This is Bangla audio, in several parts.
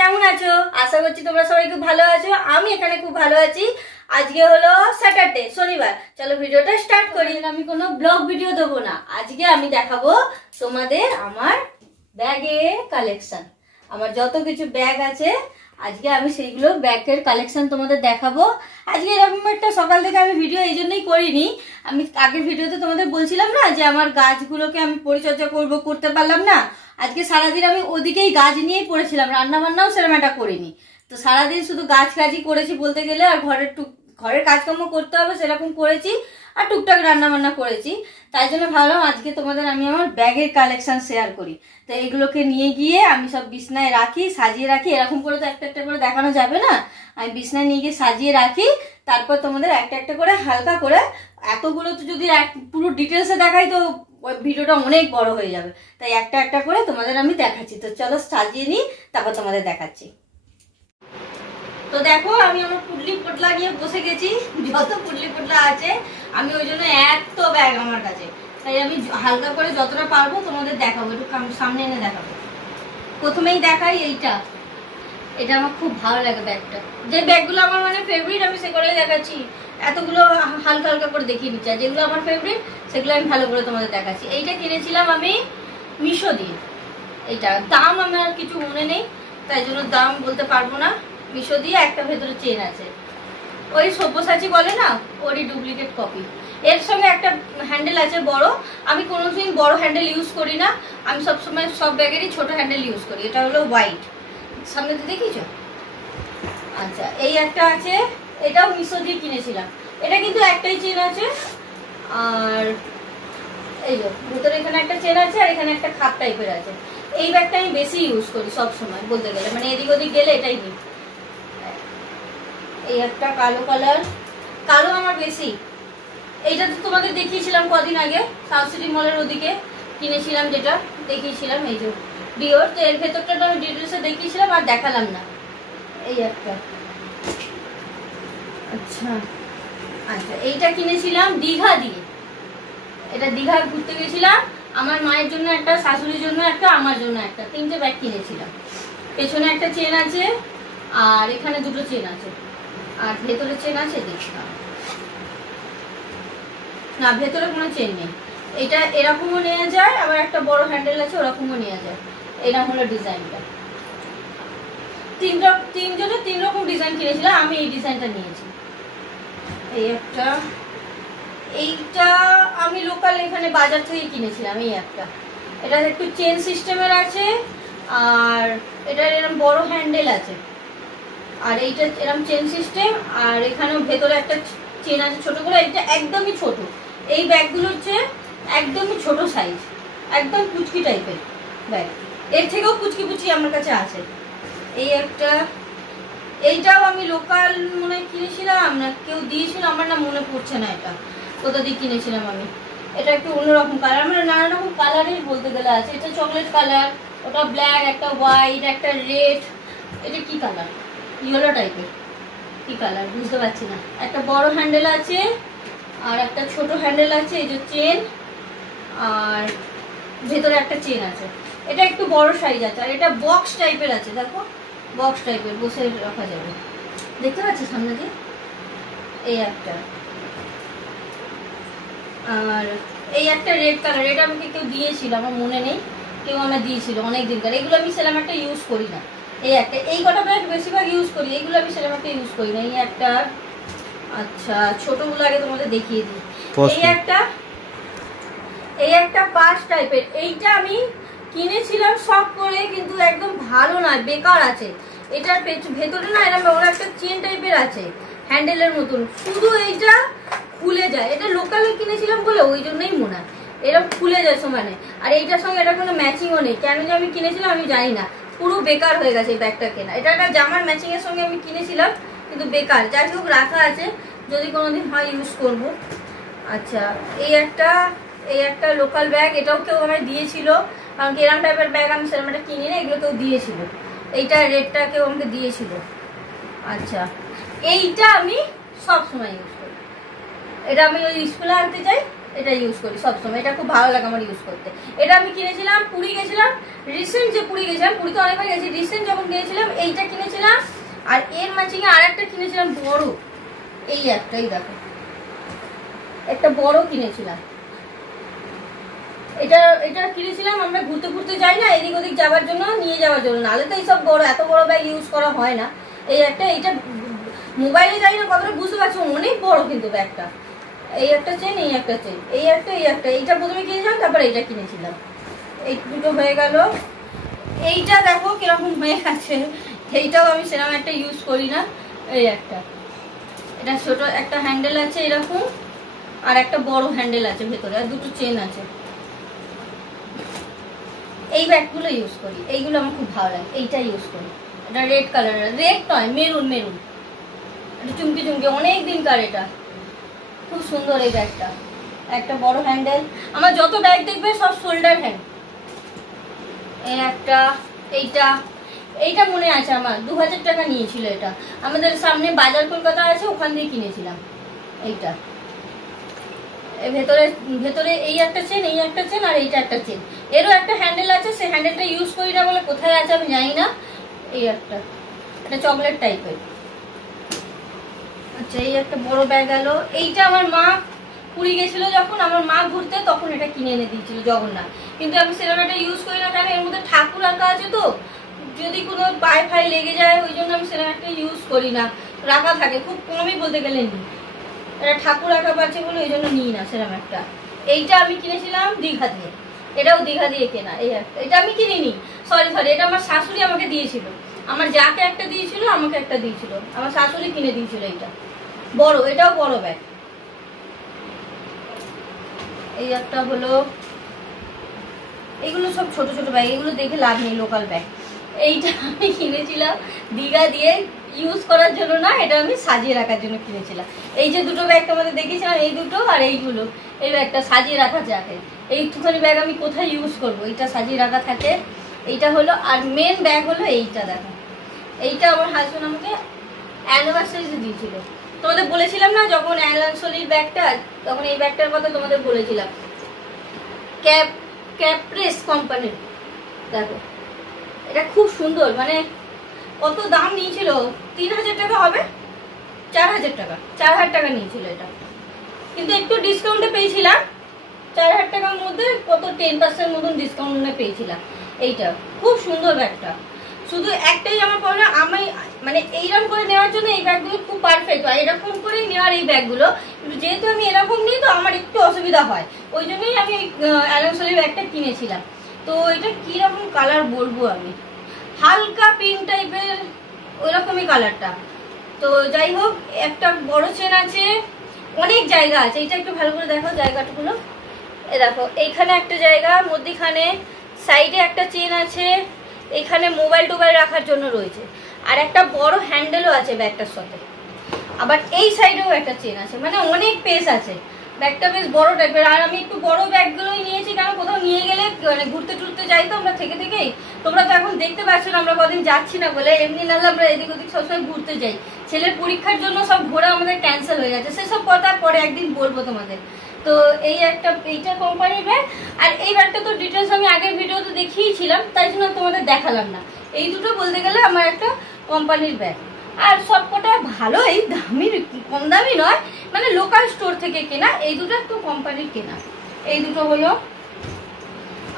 কেমন আছো? আশা করছি তোমরা সবাই খুব ভালো আছো। আমি এখানে খুব ভালো আছি। আজকে হলো স্যাটারডে, শনিবার। চলো ভিডিওটা স্টার্ট করি। আমি কোনো ব্লগ ভিডিও দেবো না, আজকে আমি দেখাবো তোমাদের আমার ব্যাগের কালেকশন। আমার যত কিছু ব্যাগ আছে আজকে আমি সেইগুলো ব্যাগের কালেকশন তোমাদের দেখাবো। আজকে এরকম একটা সকাল থেকে আমি ভিডিও এই জন্যই করিনি। আমি আগের ভিডিওতে তোমাদের বলছিলাম না যে আমার গাছগুলোকে আমি পরিচর্যা করতে পারলাম না। আজকে সারাদিন আমি ওদিকেই গাছ নিয়েই পড়েছিলাম, রান্না বান্নাও সেরকম একটা করিনি। তো সারাদিন শুধু কাজই করেছি বলতে গেলে, আর ঘরের কাজকর্ম করতে হবে সেরকম করেছি, আর টুকটাক রান্না বান্না করেছি। তাই জন্য ভাবলাম আজকে তোমাদের আমি আমার ব্যাগের কালেকশন শেয়ার করি। তো এইগুলোকে নিয়ে গিয়ে আমি সব বিছনায় রাখি, সাজিয়ে রাখি। এরকম করে তো একটা একটা করে দেখানো যাবে না, আমি বিছনায় নিয়ে গিয়ে সাজিয়ে রাখি। তারপর তোমাদের একটা একটা করে হালকা করে, এতগুলো তো যদি পুরো ডিটেলসে দেখাই তো ভিডিওটা অনেক বড় হয়ে যাবে, তাই একটা একটা করে তোমাদের আমি দেখাচ্ছি। তো চলো সাজিয়ে নিই, তারপর তোমাদের দেখাচ্ছি। তো দেখো আমি আমার পুডলি পোটলা নিয়ে বসে গেছি, যত পুডলি পোটলা আছে। আমি ওই জন্য এত ব্যাগ আমার কাছে, তাই আমি হালকা করে যতটা পারবো তোমাদের দেখাবো, একটু সামনে এনে দেখাবো। প্রথমেই দেখাই এটা আমার খুব ভালো লাগে ব্যাগটা। যে ব্যাগগুলো আমার মানে ফেভারিট আমি সেগুলোই দেখাচ্ছি। এতগুলো হালকা হালকা করে দেখিয়ে দিচ্ছি, যেগুলো আমার ফেভারিট সেগুলো আমি ভালো করে তোমাদের দেখাচ্ছি। এইটা কিনেছিলাম আমি মিশো দিয়ে। এইটা দাম আমার কিছু মনে নেই, তাই জন্য দাম বলতে পারবো না। মিশো দিয়ে একটা ভেতরে চেন আছে, ওই সব্যসাচী বলে না, ওরই ডুপ্লিকেট কপি। এর সঙ্গে একটা হ্যান্ডেল আছে বড়। আমি কোনোদিন বড় হ্যান্ডেল ইউজ করি না, আমি সবসময় সব ব্যাগেরই ছোট হ্যান্ডেল ইউজ করি। এটা হলো হোয়াইট, সামনে তো দেখিয়েছো। আচ্ছা, এই একটা আছে, এটাও মিশো দিয়ে কিনেছিলাম। এটা কিন্তু একটাই চেন আছে, আর এই যে ভেতরে এখানে একটা চেন আছে, আর এখানে একটা খাপ টাইপের আছে। এই ব্যাগটা আমি বেশি ইউজ করি সব সময় বলতে গেলে, মানে এদিক ওদিক গেলে এটাই নিই। এই একটা কালো কালার, কালো আমার বেশি। এইটা তো তোমাদের দেখিয়েছিলাম কদিন আগে, সাউথ সিটি মলের ওদিকে কিনেছিলাম, যেটা দেখিয়েছিলাম। এই যে ডিওর, তো এর ভেতরটা আমি ডিটেলসে দেখিয়েছিলাম আর দেখালাম না। এই একটা, আচ্ছা আচ্ছা, এইটা কিনেছিলাম দীঘা দিয়ে। এটা দীঘা ঘুরতে গেছিলাম, আমার মায়ের জন্য একটা, শাশুড়ির জন্য একটা, আমার জন্য একটা, 3টে ব্যাগ কিনেছিলাম। পেছনে একটা চেন আছে, আর এখানে দুটো চেন আছে, আর ভেতরে চেন আছে দেখলাম না, ভেতরে কোনো চেন নেই। এটা এরকমও নেওয়া যায়, আবার একটা বড় হ্যান্ডেল আছে ওরকমও নেওয়া যায়। এরকম হলো ডিজাইনটা। তিনজনে 3 রকম ডিজাইন কিনেছিলাম, আমি এই ডিজাইনটা নিয়েছি। এই একটা, এইটা আমি লোকাল এখানে বাজার থেকে কিনেছিলাম। এই একটা, এটা একটু চেন সিস্টেমের আছে, আর এটার এরকম বড় হ্যান্ডেল আছে, আর এইটা এরকম চেন সিস্টেম, আর এখানেও ভেতরে একটা চেন আছে ছোট করে। এটা একদমই ছোট, এই ব্যাগগুলো হচ্ছে একদমই ছোট সাইজ, একদম পুচকি টাইপের ব্যাগ। এর থেকেও পুচকি পুচকি আমার কাছে আছে। এই একটা, এইটাও আমি লোকাল মনে কিনেছিলাম, না কেউ দিয়েছিল, আমার না মনে পড়ছে না এটা কোথা দিয়ে কিনেছিলাম আমি। এটা একটু অন্যরকম কালার, মানে নানা রকম কালারের বলতে গেলে আছে। এটা চকলেট কালার, ওটা ব্ল্যাক, একটা হোয়াইট, একটা রেড। এটা কি কালার, ইয়েলো টাইপের, কি কালার বুঝতে পারছি না। একটা বড় হ্যান্ডেল আছে, আর একটা ছোট হ্যান্ডেল আছে। এই যে চেন, আর ভেতরে একটা চেন আছে। এটা একটু বড় সাইজ আছে, আর এটা বক্স টাইপের আছে। দেখো বক্স টাইপের, বসে রাখা যাবে, দেখতে পাচ্ছি সামনে দিয়ে। এই একটা, আর এই একটা রেড কালার, এটা আমাকে কেউ দিয়েছিল, আমার মনে নেই, কেউ আমার দিয়েছিল অনেক দিনকার। এগুলো আমি সেরকম একটা ইউজ করি না। এই একটা, এই কটা ব্যাগ বেশিরভাগ ইউজ করি, এইগুলো আমি সেরকম একটা ইউজ করি না। এই একটা, আচ্ছা ছোটগুলো আগে তোমাদের দেখিয়ে দিই। এই একটা পাশ টাইপের, এইটা আমি কিনেছিলাম শখ করে, কিন্তু একদম ভালো না, বেকার আছে। এটার ভেতরে না এরকম ওর একটা চেন টাইপের আছে হ্যান্ডেলের মতন, শুধু এইটা খুলে যায়। এটা লোকালে কিনেছিলাম বলে ওই জন্যই মনে হয় এরকম খুলে যায় সমানে। আর এইটার সঙ্গে এটা কোনো ম্যাচিংও নেই, কেন যে আমি কিনেছিলাম আমি জানি না, পুরো বেকার হয়ে গেছে এই ব্যাগটা কেনা। এটা একটা জামার ম্যাচিং এর সঙ্গে আমি কিনেছিলাম, কিন্তু বেকার। যাই হোক রাখা আছে, যদি কোনোদিন হয় ইউজ করব। আচ্ছা, এই একটা লোকাল ব্যাগ, এটাও কেউ আমায় দিয়েছিল, কারণ এরকম টাইপের ব্যাগ আমি সেরকম একটা কিনি না, এগুলো কেউ দিয়েছিল। এইটা রেডটা কেউ আমাকে দিয়েছিল। আচ্ছা, এইটা আমি সব সময় ইউজ করি। এটা আমি ওই স্কুলে আনতে যাই, এটা ইউজ করি সবসময়, এটা খুব ভালো লাগে আমার ইউজ করতে। এটা আমি কিনেছিলাম পুরী গেছিলাম, রিসেন্ট যে পুরী গেছিলাম, পুরী তো অনেকবার গেছি, রিসেন্ট যখন গিয়েছিলাম এইটা কিনেছিলাম। আর এর ম্যাচিং আর একটা কিনেছিলাম বড়, এই একটাই দেখো, একটা বড় কিনেছিলাম। এটা এটা কিনেছিলাম আমরা ঘুরতে ঘুরতে যাই না, এদিক ওদিক যাওয়ার জন্য, নিয়ে যাওয়ার জন্য, নাহলে তো এইসব বড় এত বড় ব্যাগ ইউজ করা হয় না। এই একটা, এইটা মোবাইলে যাই না কতটা বুঝতে পারছো, অনেক বড় কিন্তু ব্যাগটা। এই একটা চেন, এই একটা চেন, এই একটা, এই একটা, এইটা প্রথমে কিনেছিলাম, তারপর এইটা কিনেছিলাম। এই দুটো হয়ে গেল। এইটা দেখো কিরকম হয়ে গেছে, এইটাও আমি সেরকম একটা ইউজ করি না। এই একটা, এটা ছোট একটা হ্যান্ডেল আছে এরকম, আর একটা বড় হ্যান্ডেল আছে ভেতরে, আর দুটো চেন আছে। এই ব্যাগগুলো ইউজ করি, এইগুলো আমার খুব ভালো লাগে, এইটা ইউজ করি। এটা রেড কালারের, রেড নয় মেরুন, মেরুন, এটা চুমকি চুমকি, অনেক দিনকার, এটা খুব সুন্দর এই ব্যাগটা। একটা বড় হ্যান্ডেল, আমার যত ব্যাগ দেখবে সব শোল্ডার হ্যান্ড। এই একটা, এইটা, এইটা মনে আছে আমার 2000 টাকা নিয়েছিল। এটা আমাদের সামনে বাজার কলকাতা আছে, ওখান দিয়ে কিনেছিলাম। এইটা ভেতরে ভেতরে এই একটা চেন, এই একটা চেন, আর এইটা একটা চেন, এরও একটা হ্যান্ডেল আছে, সেই হ্যান্ডেলটা ইউজ করি না বলে কোথায় আছে আমি জানি না। এই একটা, এটা চকলেট টাইপের। আচ্ছা, এই একটা বড় ব্যাগ গেল। এইটা আমার মা পুরী গেছিল যখন, আমার মা ঘুরতে, তখন এটা কিনে এনে দিয়েছিল জগন্নাথ, কিন্তু আমি সেরকম একটা ইউজ করি না, কারণ এর মধ্যে ঠাকুর রাখা আছে, তো যদি কোনো পায়ে ফায়ে লেগে যায়, ওই জন্য আমি সেরকম একটা ইউজ করি না। রাখা থাকে খুব কমই বলতে গেলে নিই, এটা ঠাকুর রাখা পাচ্ছে বলে ওই জন্য নিই না সেরকম একটা। এইটা আমি কিনেছিলাম দীঘা দিয়ে, এটাও দীঘা দিয়ে কেনা। এই একটা, এটা আমি কিনিনি, সরি, এটা আমার শাশুড়ি আমাকে দিয়েছিল। আমার যাকে একটা দিয়েছিল, আমাকে একটা দিয়েছিল, আমার শাশুড়ি কিনে দিয়েছিল। এইটা বড়, এটাও বড় ব্যাগ। এই একটা হলো, এগুলো সব ছোট ছোট ব্যাগ, এগুলো দেখে লাভ নেই, লোকাল ব্যাগ। এইটা আমি কিনেছিলাম দীঘা দিয়ে, ইউজ করার জন্য না, এটা আমি সাজিয়ে রাখার জন্য কিনেছিলাম। এই যে দুটো ব্যাগ তোমাদের দেখেছিলাম, এই দুটো আর এইগুলো, এই ব্যাগটা সাজিয়ে রাখা যাকে, এইটুখানি ব্যাগ আমি কোথায় ইউজ করবো, এইটা সাজিয়ে রাখা থাকে। এইটা হলো, আর মেন ব্যাগ হলো এইটা দেখো, এইটা আমার হাজবেন্ড আমাকে অ্যানিভার্সারিতে দিয়েছিল। তোমাদের বলেছিলাম না যখন অ্যালানসোলির ব্যাগটা, তখন এই ব্যাগটার কথা তোমাদের বলেছিলাম, ক্যাপ্রেস কোম্পানির। দেখো এটা খুব সুন্দর, মানে কত দাম নিয়েছিল, 3000 টাকা হবে, 4000 টাকা, 4000 টাকা নিয়েছিল এটা, কিন্তু একটু ডিসকাউন্টে পেয়েছিলাম। 4000 টাকার মধ্যে কত 10% মতন ডিসকাউন্টে পেয়েছিলাম। এইটা খুব সুন্দর ব্যাগটা, শুধু একটাই আমার প্রবলেম, আমি মানে এইরকম করে নেওয়ার জন্য এই ব্যাগগুলো খুব পারফেক্ট হয়, এরকম করেই নেওয়ার এই ব্যাগগুলো, কিন্তু যেহেতু আমি এরকম নিই তো আমার একটু অসুবিধা হয়, ওই জন্যই আমি অ্যালানসোলির ব্যাগটা কিনেছিলাম। তো এটা কিরকম কালার বলবো আমি, হালকা পিঙ্ক টাইপের ওইরকমই কালারটা। তো যাই হোক, একটা বড় চেন আছে, অনেক জায়গা আছে, এটা একটু ভালো করে দেখো জায়গাটুকুলো। এ দেখো, এইখানে একটা জায়গা, মধ্যিখানে সাইডে একটা চেন আছে, এখানে মোবাইল টোবাইল রাখার জন্য রয়েছে, আর একটা বড় হ্যান্ডেলও আছে ব্যাগটার সাথে। আবার এই সাইডেও একটা চেন আছে, মানে অনেক পেস আছে, ব্যাগটা বেশ বড় টাইপের। আর আমি একটু বড় ব্যাগগুলোই নিয়েছি, কারণ কোথাও নিয়ে গেলে মানে ঘুরতে টুরতে যাই তো আমরা থেকে থেকেই, তোমরা তো এখন দেখতে পাচ্ছ না আমরা কদিন যাচ্ছি না বলে, এমনি নাহলে আমরা এদিক ওদিক সবসময় ঘুরতে যাই। ছেলের পরীক্ষার জন্য সব ঘোরা আমাদের ক্যান্সেল হয়ে যাচ্ছে, সেসব কথা পরে একদিন বলবো তোমাদের। তো এই একটা, এইটা কোম্পানির ব্যাগ। আর এই ব্যাগটা তো ডিটেলস আমি আগের ভিডিওতে দেখিয়েছিলাম, তাই জন্য তোমাদের দেখালাম না। এই দুটো বলতে গেলে আমার একটা কোম্পানির ব্যাগ, আর সবকটা ভালোই, দামি, কম দামি নয়, মানে লোকাল স্টোর থেকে কেনা। এই দুটো একটু কোম্পানির কেনা, এই দুটো হলো।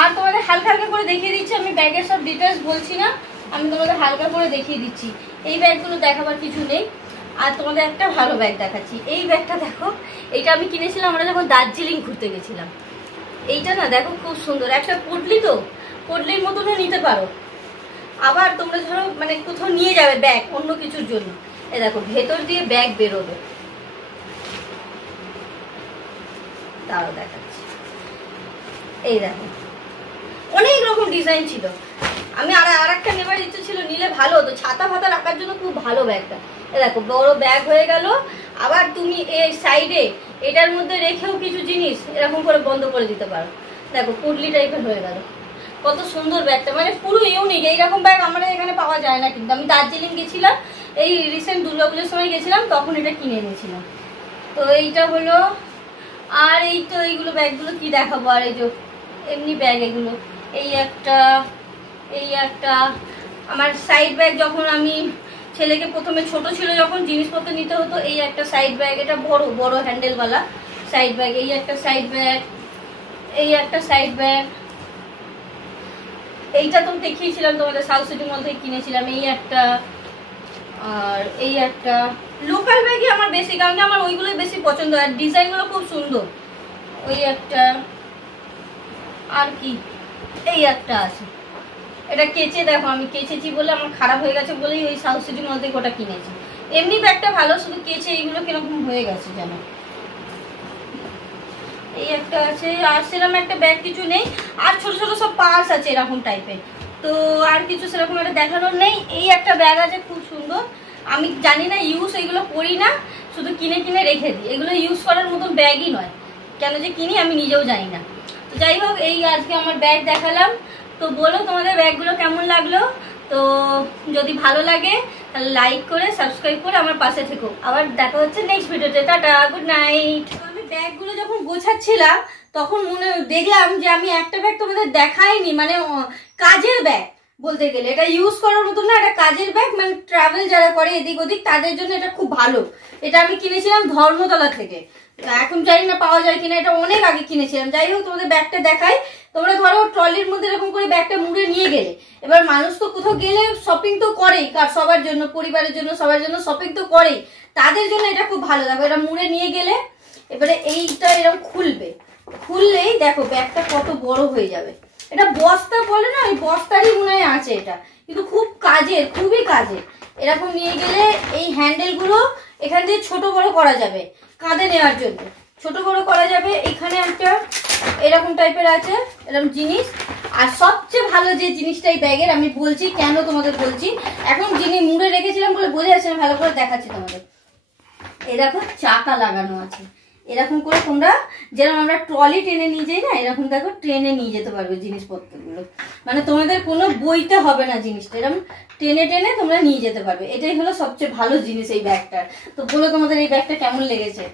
আর তোমাদের হালকা হালকা করে দেখিয়ে দিচ্ছি, আমি ব্যাগের সব ডিটেলস বলছি না, আমি তোমাদের হালকা করে দেখিয়ে দিচ্ছি। এই ব্যাগগুলো দেখাবার কিছু নেই। আর তোমাদের একটা ভালো ব্যাগ দেখাচ্ছি, এই ব্যাগটা দেখো, এইটা আমি কিনেছিলাম আমরা যখন দার্জিলিং ঘুরতে গেছিলাম। এইটা না দেখো খুব সুন্দর, একটা পুটলি, তো পুটলির মতনও নিতে পারো। আবার তোমরা ধরো মানে কোথাও নিয়ে যাবে ব্যাগ অন্য কিছুর জন্য, এই দেখো ভেতর দিয়ে ব্যাগ বেরোবে, তাও দেখাচ্ছি। এই দেখো অনেক রকম ডিজাইন ছিল, আমি আর একটা নেবার ইচ্ছে ছিল, নিলে ভালো হতো, ছাতা ফাতা রাখার জন্য খুব ভালো ব্যাগটা। এই দেখো বড় ব্যাগ হয়ে গেল। আবার তুমি এই সাইডে এটার মধ্যে রেখেও কিছু জিনিস এরকম করে বন্ধ করে দিতে পারো। দেখো পুটলি টাইপের হয়ে গেল, কত সুন্দর ব্যাগটা, মানে পুরো ইউনিক। এইরকম ব্যাগ আমাদের এখানে পাওয়া যায় না, কিন্তু আমি দার্জিলিং গেছিলাম, এই রিসেন্ট দুর্গাপুজোর সময় গেছিলাম, তখন এটা কিনে এনেছিলাম। তো এইটা হলো, আর এই তো এইগুলো ব্যাগগুলো কি দেখাবো, আর এই যে এমনি ব্যাগ এগুলো, এই একটা আমার সাইড ব্যাগ, যখন আমি ছেলেকে প্রথমে ছোট ছিল যখন জিনিসপত্র নিতে হতো, এই একটা সাইড ব্যাগ, এটা বড় বড় হ্যান্ডেলওয়ালা সাইড ব্যাগ, এই একটা সাইড ব্যাগ, এই একটা সাইড ব্যাগ, এইটা তো দেখিয়েছিলাম তোমাদের, সাউথ সিটি মল থেকে কিনেছিলাম, এই একটা, আর এই একটা লোকাল ব্যাগই আমার বেশি, কারণ আমার ওইগুলোই বেশি পছন্দ, আর ডিজাইনগুলো খুব সুন্দর, ওই একটা, আর কি এই একটা আছে, এটা কেচে দেখো, আমি কেচেছি বলে আমার খারাপ হয়ে গেছে বলেই ওই সাউথ সিটি মল থেকে ওটা কিনেছি। এমনি ব্যাগটা ভালো, শুধু কেচে এইগুলো কিরকম হয়ে গেছে যেন। এই একটা আছে, আর সেরকম একটা ব্যাগ কিছু নেই, আর ছোট ছোট সব পার্স আছে এরকম টাইপের, তো আর কিছু সেরকম একটা দেখানোর নেই। এই একটা ব্যাগ আছে খুব সুন্দর, আমি জানি না ইউজ, এইগুলো করি না, শুধু কিনে কিনে রেখে দিই, এগুলো ইউজ করার মতন ব্যাগই নয়, কেন যে কিনি আমি নিজেও জানি না। তো যাই হোক, এই আজকে আমার ব্যাগ দেখালাম, তো বলো তোমাদের ব্যাগগুলো কেমন লাগলো, তো যদি ভালো লাগে তাহলে লাইক করে সাবস্ক্রাইব করে আমার পাশে থেকো। আবার দেখা হচ্ছে নেক্সট ভিডিওতে, টাটা, গুড নাইট। আমি ব্যাগগুলো যখন গোছাচ্ছিলাম তখন দেখলাম যে আমি একটা ব্যাগ তোমাদের দেখাইনি, মানে কাজের ব্যাগ বলতে গেলে, এটা ইউজ করার মতো না, এটা কাজের ব্যাগ, মানে ট্রাভেল যারা করে এদিক ওদিক তাদের জন্য এটা খুব ভালো। এটা আমি কিনেছিলাম ধর্মতলা থেকে, এখন জানি না পাওয়া যায় কিনা, এটা অনেক আগে কিনেছিলাম। যাই হোক, তোমাদের ব্যাগটা দেখাই। তোমরা ধরো ট্রলির মধ্যে এরকম করে ব্যাগটা মুড়ে নিয়ে গেলে, এবার মানুষ তো কোথাও গেলে শপিং তো করেই, সবার জন্য, পরিবারের জন্য, সবার জন্য শপিং তো করেই, তাদের জন্য এটা খুব ভালো। দেখো, এটা মুড়ে নিয়ে গেলে এবারে এইটা এরকম খুললেই দেখো ব্যাগটা কত বড় হয়ে যাবে। এটা বস্তা বলে না, ওই বস্তারই মনে হয় আছে এটা, কিন্তু খুব কাজের, খুবই কাজের। এরকম নিয়ে গেলে এই হ্যান্ডেলগুলো এখান দিয়ে ছোট বড় করা যাবে, কাঁধে নেওয়ার জন্য ছোট বড় করা যাবে। এখানে একটা এরকম টাইপের আছে এরকম জিনিস, আর সবচেয়ে ভালো যে জিনিসটা এই ব্যাগের, আমি বলছি কেন তোমাদের বলছি, এখন যিনি মুড়ে রেখেছিলাম বলে বোঝা যাচ্ছে না, ভালো করে দেখাচ্ছি তোমাদের। এই দেখো চাকা লাগানো আছে, এরকম করে তোমরা যেরকম আমরা ট্রলি টেনে নিয়ে যাই না, এরকম দেখো ট্রেনে নিয়ে যেতে পারবে জিনিসপত্রগুলো, মানে তোমাদের কোনো বইতে হবে না, জিনিসটা এরকম টেনে টেনে তোমরা নিয়ে যেতে পারবে। এটাই হলো সবচেয়ে ভালো জিনিস এই ব্যাগটার। তো বলো তোমাদের এই ব্যাগটা কেমন লেগেছে।